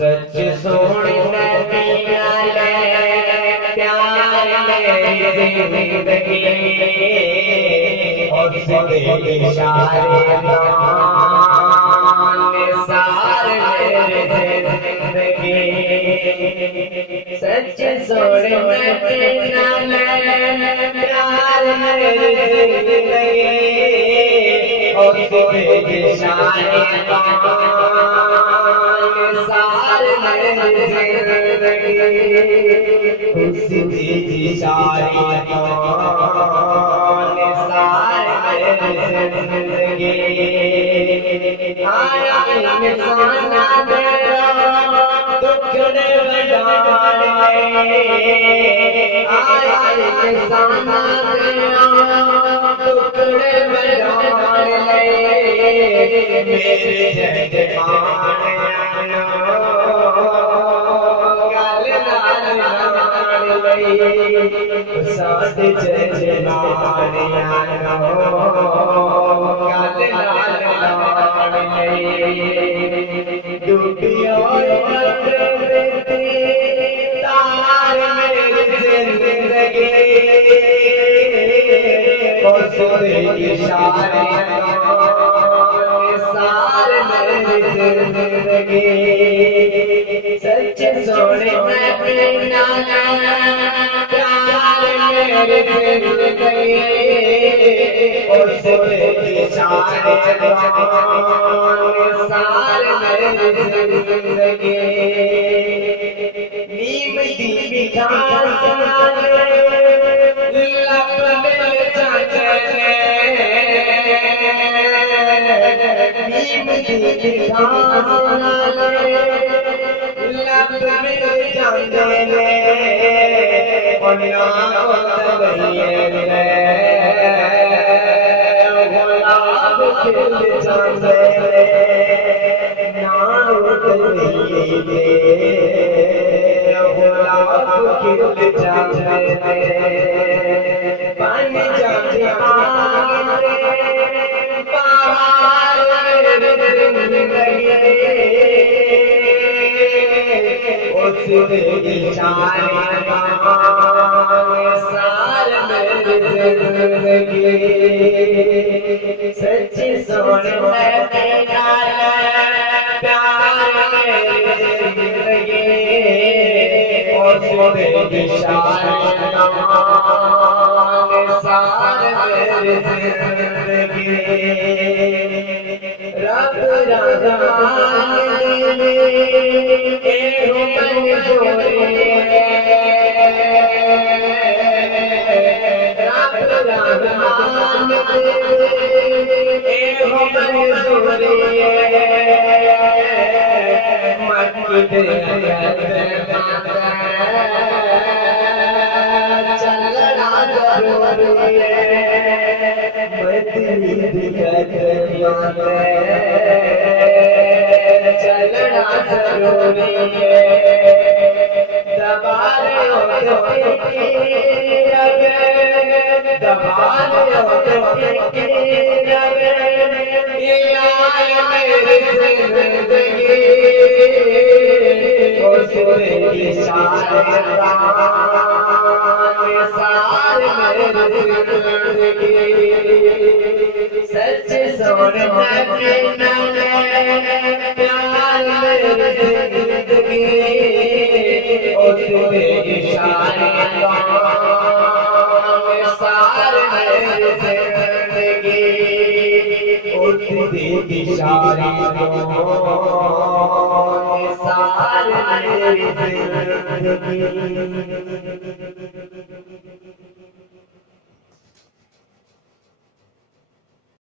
सच सोने प्यार मेरी जिंदगी और सिद्धे इशारे सार मेरी जिंदगी। सच सोने प्यार मेरी जिंदगी और सिद्धे इशारे सिद्धि इशारे जिंदगी आया इंसाना तेरा दुख ने बढ़ाने आया इंसाना तेरा दुख ने बढ़ाने मेरे जजमान साथ डूबिया तार मेरी जिंदगी और इशारे सार मेरी जिंदगी। सच सोने में प्यार मेरी जिंदगी और इशारे सार मेरी जिंदगी। नीम दी मिठास लब में चाचे नीम दी मिठास लब में चाचे और आँखों तलिए गुलाब खिल जाते नाम तलिए गुलाब खिल जाते बन जाते पहाड़ जिंदगी उस इशारे सार मेरी जिंदगी। सच सोने में प्यार मेरी जिंदगी और इशारे सार मेरी जिंदगी। रब राजा चलना जरूरी है दबाले हो तो ये आए मेरी जिंदगी और इशारे सार मेरी जिंदगी। सच सोने में प्यार मेरी जिंदगी और इशारे सार मेरी जिंदगी और इशारे सार मेरी जिंदगी।